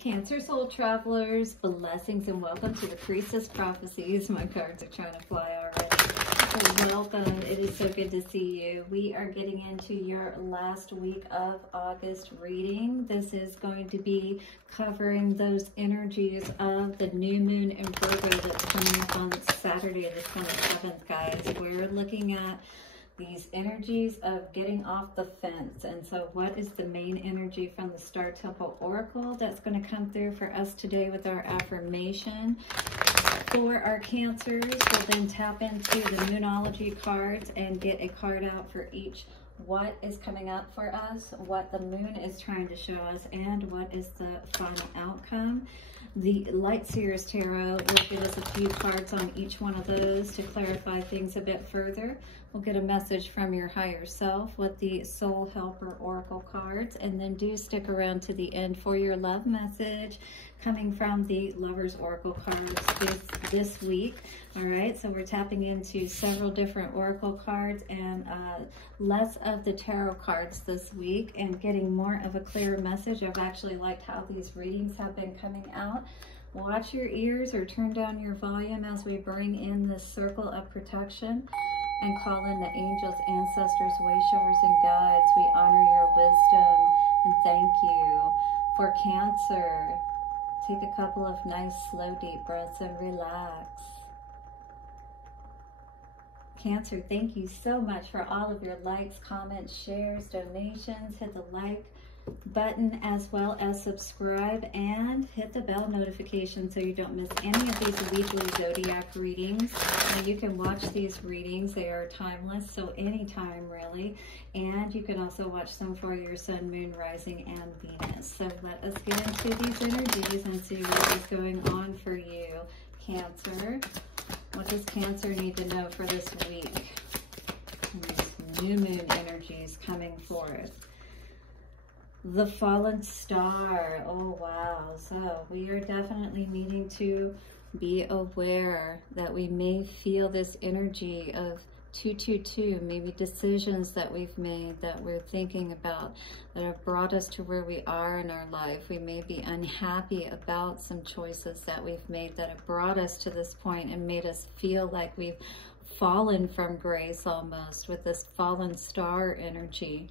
Cancer soul travelers, blessings and welcome to the Priestess Prophecies. My cards are trying to fly already. So welcome. It is so good to see you. We are getting into your last week of August reading. This is going to be covering those energies of the new moon in Virgo that's coming up on Saturday the 27th, guys. We're looking at these energies of getting off the fence. And so what is the main energy from the Star Temple Oracle that's going to come through for us today with our affirmation? For our Cancers, we'll then tap into the Moonology cards and get a card out for each. What is coming up for us, what the moon is trying to show us, and what is the final outcome. The Light Seers Tarot will give us a few cards on each one of those to clarify things a bit further. We'll get a message from your higher self with the Soul Helper Oracle cards, and then do stick around to the end for your love message coming from the Lovers Oracle cards this week. All right, so we're tapping into several different Oracle cards and less of the tarot cards this week and getting more of a clearer message. I've actually liked how these readings have been coming out. Watch your ears or turn down your volume as we bring in this circle of protection and call in the angels, ancestors, way-showers, and guides. We honor your wisdom and thank you. For Cancer, take a couple of nice, slow, deep breaths and relax. Cancer, thank you so much for all of your likes, comments, shares, donations. Hit the like button as well as subscribe and hit the bell notification so you don't miss any of these weekly zodiac readings. Now you can watch these readings. They are timeless, so anytime really. And you can also watch them for your sun, moon, rising, and Venus. So let us get into these energies and see what is going on for you, Cancer. What does Cancer need to know for this week? And these new moon energies coming forth. The Fallen Star. Oh, wow. So we are definitely needing to be aware that we may feel this energy of 222, maybe decisions that we've made that we're thinking about that have brought us to where we are in our life. We may be unhappy about some choices that we've made that have brought us to this point and made us feel like we've fallen from grace almost with this Fallen Star energy.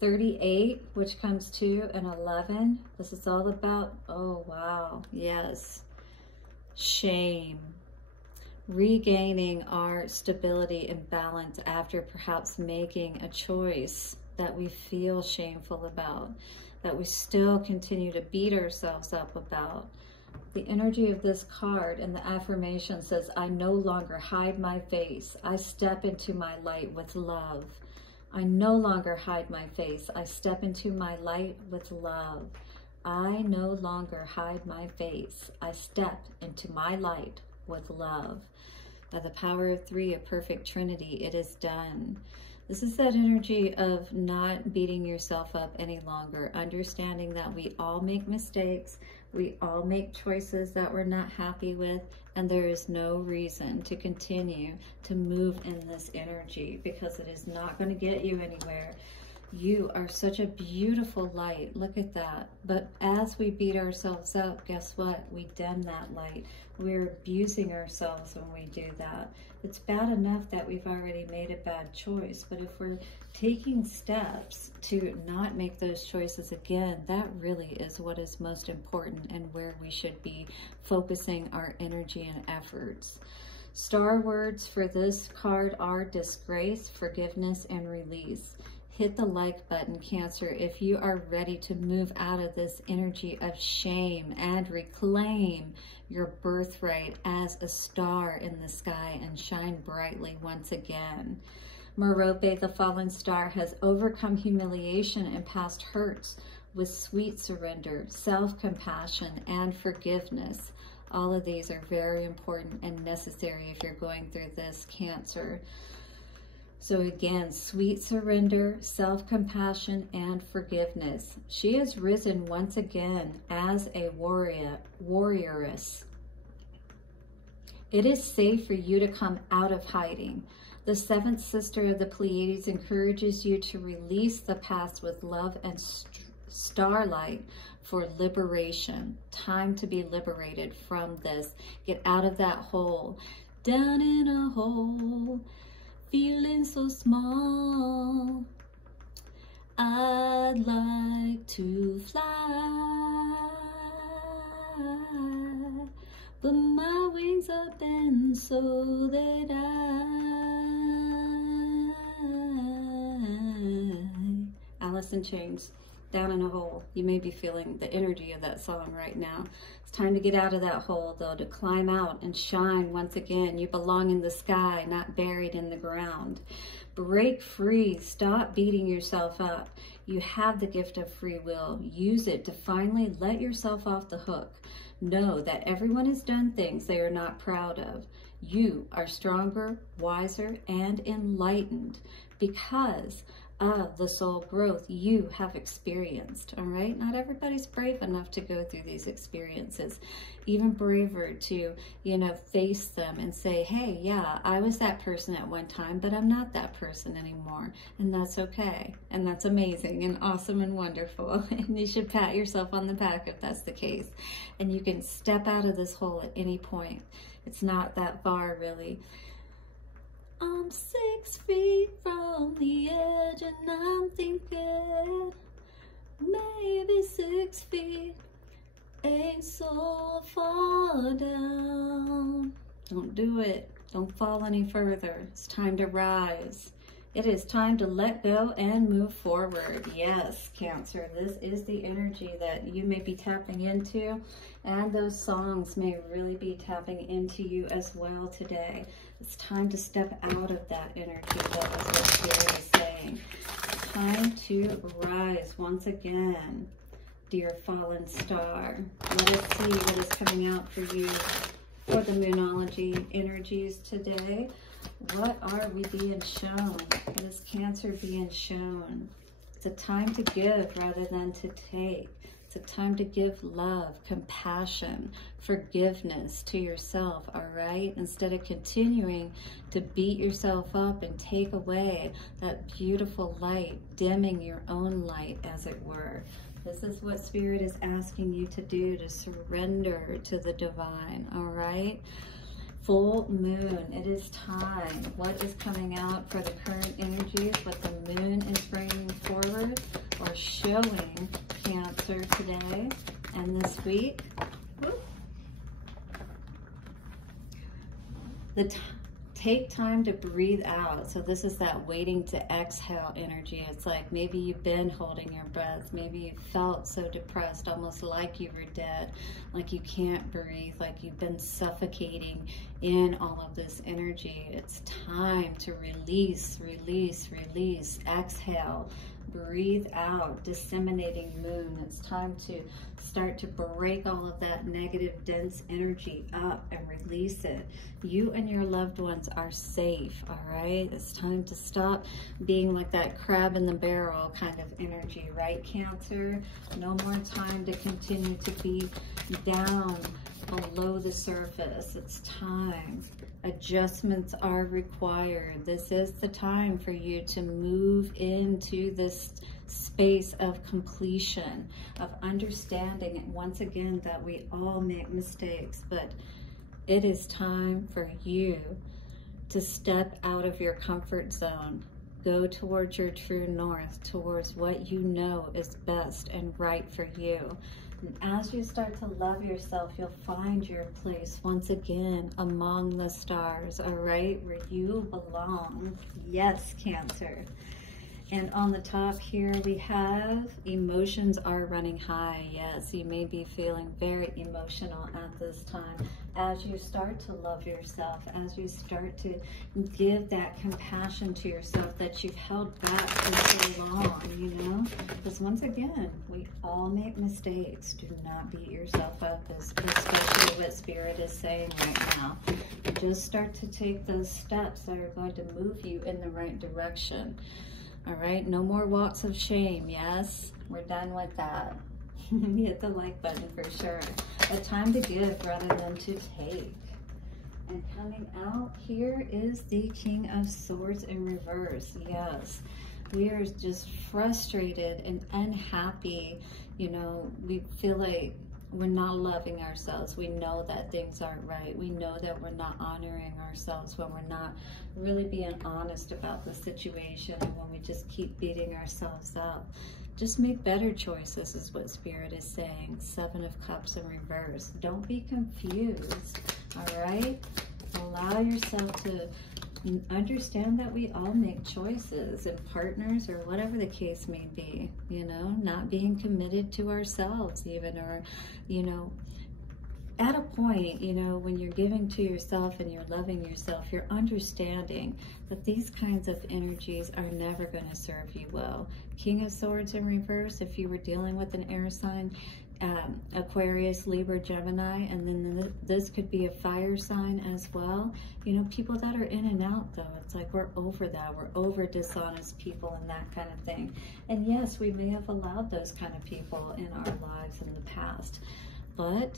38, which comes to an 11. This is all about, oh wow, yes, shame. Regaining our stability and balance after perhaps making a choice that we feel shameful about, that we still continue to beat ourselves up about. The energy of this card and the affirmation says, I no longer hide my face. I step into my light with love. I no longer hide my face. I step into my light with love. I no longer hide my face. I step into my light with love. By the power of 3, a perfect trinity, it is done. This is that energy of not beating yourself up any longer, understanding that we all make mistakes, we all make choices that we're not happy with, and there is no reason to continue to move in this energy because it is not going to get you anywhere. You are such a beautiful light. Look at that. But as we beat ourselves up, guess what? We dim that light. We're abusing ourselves when we do that. It's bad enough that we've already made a bad choice, but if we're taking steps to not make those choices again, that really is what is most important and where we should be focusing our energy and efforts. Star words for this card are disgrace, forgiveness, and release. Hit the like button, Cancer, if you are ready to move out of this energy of shame and reclaim your birthright as a star in the sky and shine brightly once again. Merope, the Fallen Star, has overcome humiliation and past hurts with sweet surrender, self-compassion, and forgiveness. All of these are very important and necessary if you're going through this, Cancer. So again, sweet surrender, self-compassion, and forgiveness. She has risen once again as a warrioress. It is safe for you to come out of hiding. The seventh sister of the Pleiades encourages you to release the past with love and starlight for liberation. Time to be liberated from this. Get out of that hole. Down in a hole, feeling so small. I'd like to fly, but my wings are bent so that Alice in Chains, Down in a Hole. You may be feeling the energy of that song right now. It's time to get out of that hole, though, to climb out and shine once again. You belong in the sky, not buried in the ground. Break free. Stop beating yourself up. You have the gift of free will. Use it to finally let yourself off the hook. Know that everyone has done things they are not proud of. You are stronger, wiser, and enlightened because of the soul growth you have experienced. All right, not everybody's brave enough to go through these experiences. Even braver to, face them and say, hey, yeah, I was that person at one time, but I'm not that person anymore. And that's okay. And that's amazing and awesome and wonderful. And you should pat yourself on the back if that's the case. And you can step out of this hole at any point. It's not that far, really. I'm 6 feet from the edge and I'm thinking maybe 6 feet ain't so far down. Don't do it. Don't fall any further. It's time to rise. It is time to let go and move forward. Yes, Cancer, this is the energy that you may be tapping into, and those songs may really be tapping into you as well today. It's time to step out of that energy. That is what Spirit is saying. It's time to rise once again, dear fallen star. Let us see what is coming out for you for the Moonology energies today. What are we being shown? What is Cancer being shown? It's a time to give rather than to take. It's a time to give love, compassion, forgiveness to yourself, all right? Instead of continuing to beat yourself up and take away that beautiful light, dimming your own light, as it were. This is what Spirit is asking you to do, to surrender to the divine, all right? Full moon, it is time. What is coming out for the current energies, what the moon is bringing forward or showing Cancer today and this week? Take time to breathe out. So this is that waiting to exhale energy. It's like maybe you've been holding your breath. Maybe you felt so depressed, almost like you were dead, like you can't breathe, like you've been suffocating in all of this energy. It's time to release, release, release, exhale, breathe out, disseminating moon. It's time to start to break all of that negative, dense energy up and release it. You and your loved ones are safe, all right? It's time to stop being like that crab in the barrel kind of energy, right, Cancer? No more time to continue to be down below the surface. It's time. Adjustments are required. This is the time for you to move into this space of completion, of understanding, once again, that we all make mistakes, but it is time for you to step out of your comfort zone. Go towards your true north, towards what you know is best and right for you. And as you start to love yourself, you'll find your place once again among the stars, all right, where you belong. Yes, Cancer. And on the top here we have emotions are running high. Yes, you may be feeling very emotional at this time. As you start to love yourself, as you start to give that compassion to yourself that you've held back for so long, you know? Because once again, we all make mistakes. Do not beat yourself up, especially what Spirit is saying right now. Just start to take those steps that are going to move you in the right direction. All right, no more walks of shame, yes? We're done with that. Hit the like button for sure. A time to give rather than to take. And coming out here is the King of Swords in reverse, yes. We are just frustrated and unhappy. You know, we feel like we're not loving ourselves. We know that things aren't right. We know that we're not honoring ourselves when we're not really being honest about the situation, and when we just keep beating ourselves up. Just make better choices is what Spirit is saying. 7 of Cups in reverse. Don't be confused, all right? Allow yourself to understand that we all make choices, and partners, or whatever the case may be, you know, not being committed to ourselves even, or, you know, at a point, you know, when you're giving to yourself and you're loving yourself, you're understanding that these kinds of energies are never going to serve you well. King of Swords in reverse, if you were dealing with an air sign, Aquarius, Libra, Gemini, and then this could be a fire sign as well. You know, people that are in and out, though, it's like we're over that. We're over dishonest people and that kind of thing. And yes, we may have allowed those kind of people in our lives in the past, but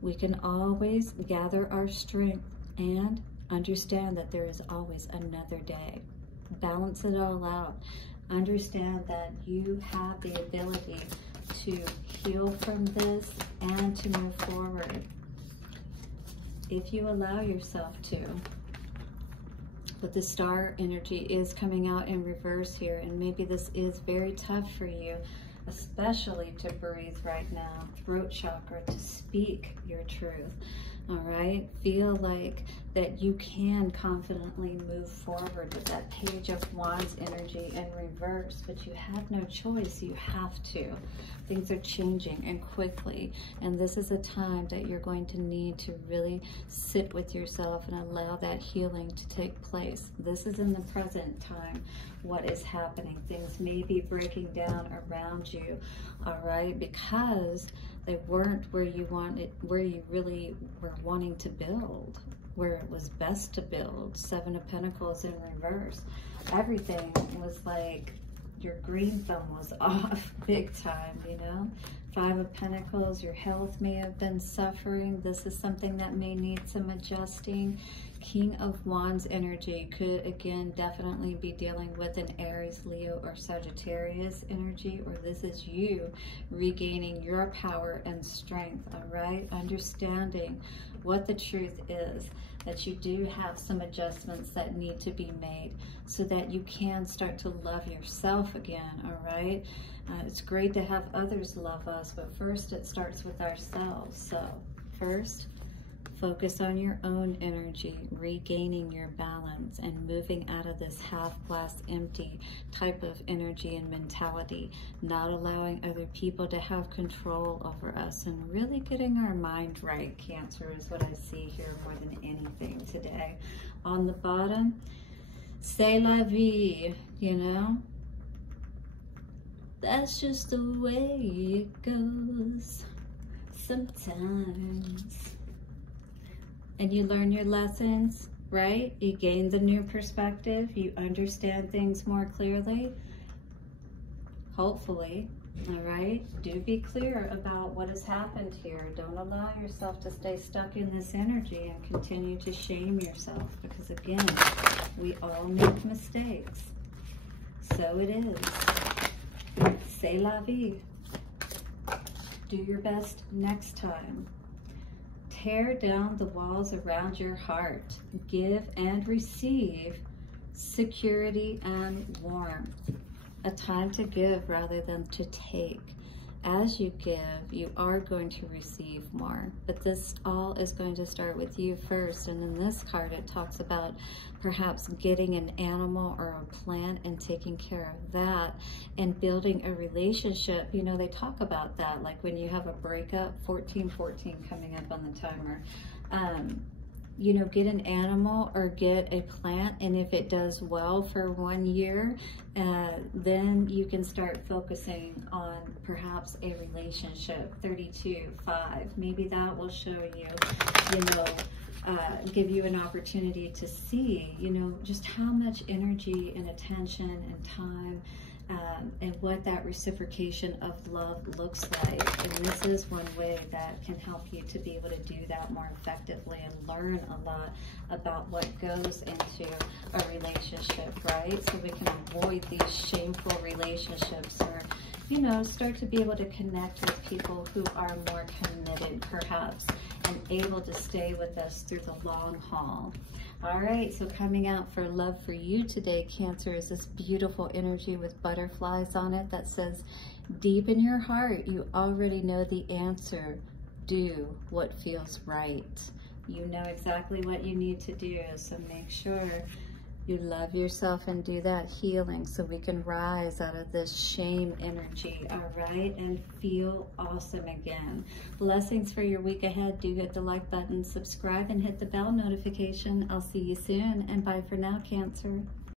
we can always gather our strength and understand that there is always another day. Balance it all out. Understand that you have the ability to heal from this and to move forward if you allow yourself to. But the star energy is coming out in reverse here, and maybe this is very tough for you, especially to breathe right now. Throat chakra, to speak your truth. All right, feel like that you can confidently move forward with that Page of Wands energy in reverse, but you have no choice. You have to. Things are changing and quickly, and this is a time that you're going to need to really sit with yourself and allow that healing to take place. This is in the present time what is happening. Things may be breaking down around you, all right, because they weren't where you wanted, where you really were wanting to build, where it was best to build. 7 of Pentacles in reverse. Everything was like your green thumb was off big time, you know. 5 of Pentacles, your health may have been suffering. This is something that may need some adjusting. King of Wands energy could, again, definitely be dealing with an Aries, Leo, or Sagittarius energy, or this is you regaining your power and strength, all right? Understanding what the truth is, that you do have some adjustments that need to be made so that you can start to love yourself again, all right? It's great to have others love us, but first it starts with ourselves. So first, focus on your own energy, regaining your balance and moving out of this half glass empty type of energy and mentality, not allowing other people to have control over us, and really getting our mind right. Cancer is what I see here more than anything today. On the bottom, c'est la vie, you know? That's just the way it goes sometimes. And you learn your lessons, right? You gain the new perspective. You understand things more clearly. Hopefully, all right? Do be clear about what has happened here. Don't allow yourself to stay stuck in this energy and continue to shame yourself, because again, we all make mistakes. So it is. C'est la vie. Do your best next time. Tear down the walls around your heart. Give and receive security and warmth. A time to give rather than to take. As you give, you are going to receive more. But this all is going to start with you first. And in this card, it talks about perhaps getting an animal or a plant and taking care of that and building a relationship. You know, they talk about that, like when you have a breakup, 1414 coming up on the timer. You know, get an animal or get a plant, and if it does well for 1 year, then you can start focusing on perhaps a relationship. 32/5, maybe that will show you, you know, give you an opportunity to see, you know, just how much energy and attention and time and what that reciprocation of love looks like. And this is one way that can help you to be able to do that more effectively and learn a lot about what goes into a relationship, right? So we can avoid these shameful relationships, or, you know, start to be able to connect with people who are more committed, perhaps, and able to stay with us through the long haul. All right, so coming out for love for you today, Cancer, is this beautiful energy with butterflies on it that says, deep in your heart, you already know the answer. Do what feels right. You know exactly what you need to do, so make sure you love yourself and do that healing so we can rise out of this shame energy, all right, and feel awesome again. Blessings for your week ahead. Do hit the like button, subscribe, and hit the bell notification. I'll see you soon, and bye for now, Cancer.